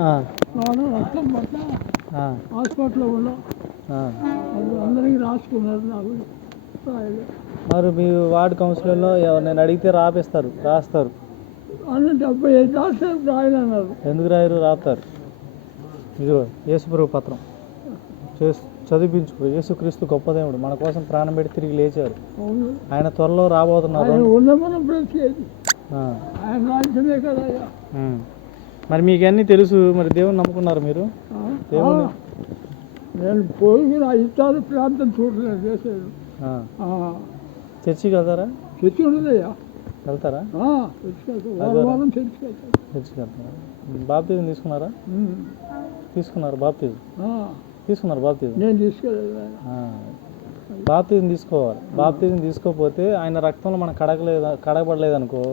నాన్న రక్తం పట్ల హాస్పిటల్లో ఉన్నాం. అందరికీ రాసుకున్నారు, నాకు రాయలేదు. మరి మీ వార్డు కౌన్సిలర్లో నేను అడిగితే రాస్తారు. అన్న 75 రాస్తే రాయలన్నారు. ఎందుకు రాయరు? రాస్తారు. ఇదిగో యేసుప్రభు పత్రం చదివించుకో. యేసుక్రీస్తు గొప్ప దేవుడు, మన కోసం ప్రాణం పెట్టి తిరిగి లేచారు. ఆయన త్వరలో రాబోతున్నారు. ఆయన రాజ్యమే కదా. మరి మీకు అన్నీ తెలుసు, మరి దేవుని నమ్ముకున్నారు మీరు? దేవుని నేను పోయి నా ఇష్టాలు ప్రాంతం చూడలేదు చేశాడు. చర్చికి వెళ్తారా? చర్చి ఉండదయ్యా. వెళ్తారా? చర్చికి వెళ్తారా? బాప్తిజం తీసుకున్నారా? తీసుకున్నారు బాప్తిజం. నేను తీసుకోలేదు. బాప్తిజం తీసుకోవాలి. బాప్తిజం తీసుకోకపోతే ఆయన రక్తంలో మనం కడగబడలేదు అనుకో,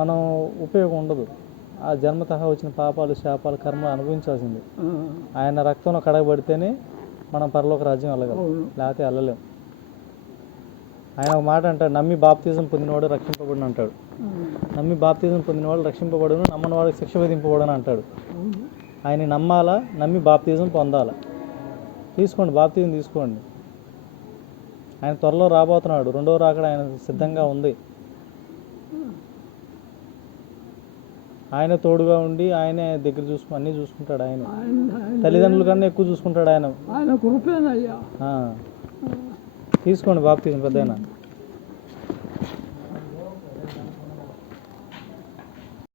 మనం ఉపయోగం ఉండదు. ఆ జన్మతహా వచ్చిన పాపాలు, శాపాలు, కర్మలు అనుభవించాల్సింది. ఆయన రక్తంలో కడగబడితేనే మనం పరలోక రాజ్యం వెళ్ళగలం, లేకపోతే వెళ్ళలేం. ఆయన ఒక మాట అంటాడు, నమ్మి బాప్తిజం పొందినవాడు రక్షింపబడును అంటాడు. నమ్మి బాప్తిజం పొందినవాడు రక్షింపబడును, నమ్మని వాడికి శిక్ష విధింపబడును అంటాడు. ఆయన నమ్మాలా, నమ్మి బాప్తిజం పొందాలా. తీసుకోండి, బాప్తిజం తీసుకోండి. ఆయన త్వరలో రాబోతున్నాడు. రెండవ రాకడ ఆయన సిద్ధంగా ఉంది. ఆయన తోడుగా ఉండి ఆయనే దగ్గర అన్నీ చూసుకుంటాడు. ఆయన తల్లిదండ్రుల కన్నా ఎక్కువ చూసుకుంటాడు ఆయన. ఆయన కృపేనయ్యా. తీసుకోండి బాప్తిజం పెద్దయినా.